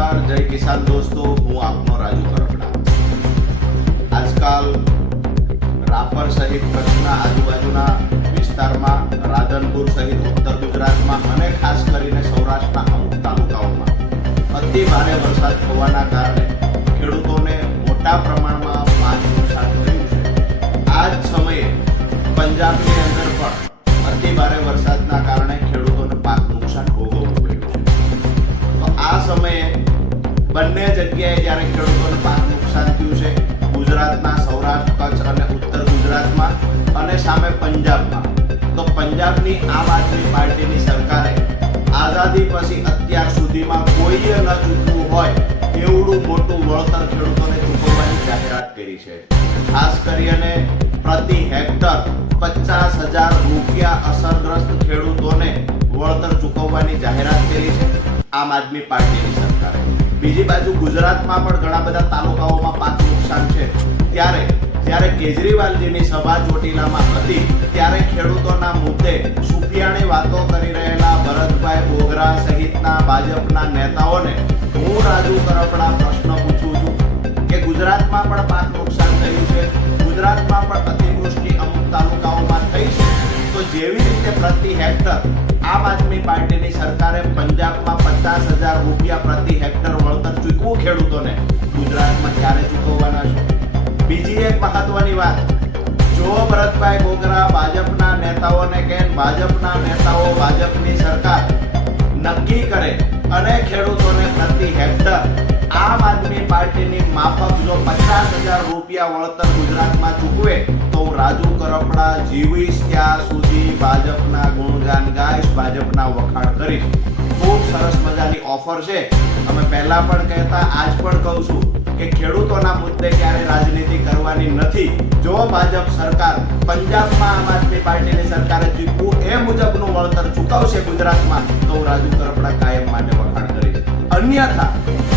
નમસ્કાર, જય કિસાન દોસ્તો, હું આપનો રાજુ કરપડા। આજકાલ રાપર સહિત કચ્છના આજુબાજુના વિસ્તારમાં, રાધનપુર સહિત ઉત્તર ગુજરાતમાં અને ખાસ કરીને સૌરાષ્ટ્રના અમુક તાલુકાઓમાં અતિ ભારે વરસાદ થવાના કારણે ખેડૂતોને મોટા પ્રમાણમાં પાક નુકસાન થયું છે। આ જ સમયે પંજાબની અંદર પણ અતિ ભારે વરસાદના કારણે ખેડૂતોને પાક નુકસાન ભોગવવું પડ્યું છે। તો આ સમયે બંને જગ્યાએ જ્યારે ખેડૂતોને પાક નુકસાન થયું છે, ગુજરાતના સૌરાષ્ટ્ર, કચ્છ અને ઉત્તર ગુજરાતમાં અને સામે પંજાબમાં, તો પંજાબની આમ આદમી પાર્ટીની સરકારે આઝાદી પછી અત્યાર સુધીમાં કોઈએ ન ચૂકવ્યું હોય એવડું મોટું વળતર ખેડૂતોને ચૂકવવાની જાહેરાત કરી છે। ખાસ કરીને પ્રતિ હેક્ટર 50,000 રૂપિયા અસરગ્રસ્ત ખેડૂતોને વળતર ચૂકવવાની જાહેરાત કરી છે આમ આદમી પાર્ટીની સરકારે। બીજી બાજુ ગુજરાતમાં પણ ઘણા બધા તાલુકાઓમાં પાક નુકસાન છે, ત્યારે કેજરીવાલજીની સભા ચોટીલામાં હતી ત્યારે ખેડૂતોના મુદ્દે સુફિયાણી વાતો કરી રહેલા ભરતભાઈ બોગરા સહિતના ભાજપના નેતાઓને હું રાજુ કરપડા પ્રશ્ન પૂછું છું કે ગુજરાતમાં પણ પાક નુકસાન થયું છે, ગુજરાતમાં પણ અતિવૃષ્ટિ અમુક તાલુકાઓમાં થઈ છે, તો જેવી રીતે પ્રતિ હેક્ટર આમ આદમી પાર્ટીની સરકારે પંજાબમાં 50,000 રૂપિયા પ્રતિ હેક્ટર વળતર ચૂકવું ખેડૂતોને, ગુજરાતમાં ક્યારે ચૂકવવાના છે? બીજી એક મહત્વની વાત, જો ભરતભાઈ બોગરા ભાજપના નેતાઓને કે ભાજપના નેતાઓ ભાજપની સરકાર નક્કી કરે અને ખેડૂતોને પ્રતિ હેક્ટર આમ આદમી પાર્ટીની માફક જો 50,000 રૂપિયા વળતર ગુજરાતમાં ચૂકવે તો હું રાજુ કરપડા જીવીશ ત્યાં સુધી ભાજપના ગુણગાન ગાઈશ, ભાજપના વખાણ કરીશ। ખૂબ સરસ મજાની ઓફર છે। અમે પહેલા પણ કહેતા, આજ પણ કહું છું કે ખેડૂતોના મુદ્દે ક્યારે રાજનીતિ કરવાની નથી। જો ભાજપ સરકાર પંજાબમાં આમ આદમી પાર્ટીની સરકારે ચૂકવું એ મુજબનું વળતર ચૂકવશે ગુજરાતમાં તો હું રાજુ કરપડા કાયમ માટે વખાણ કરીશ। અન્યથા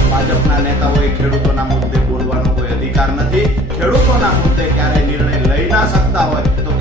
ભાજપના નેતાઓએ ખેડૂતોના મુદ્દે બોલવાનો કોઈ અધિકાર નથી। ખેડૂતોના મુદ્દે ક્યારે નિર્ણય લઈ ના શકતા હોય તો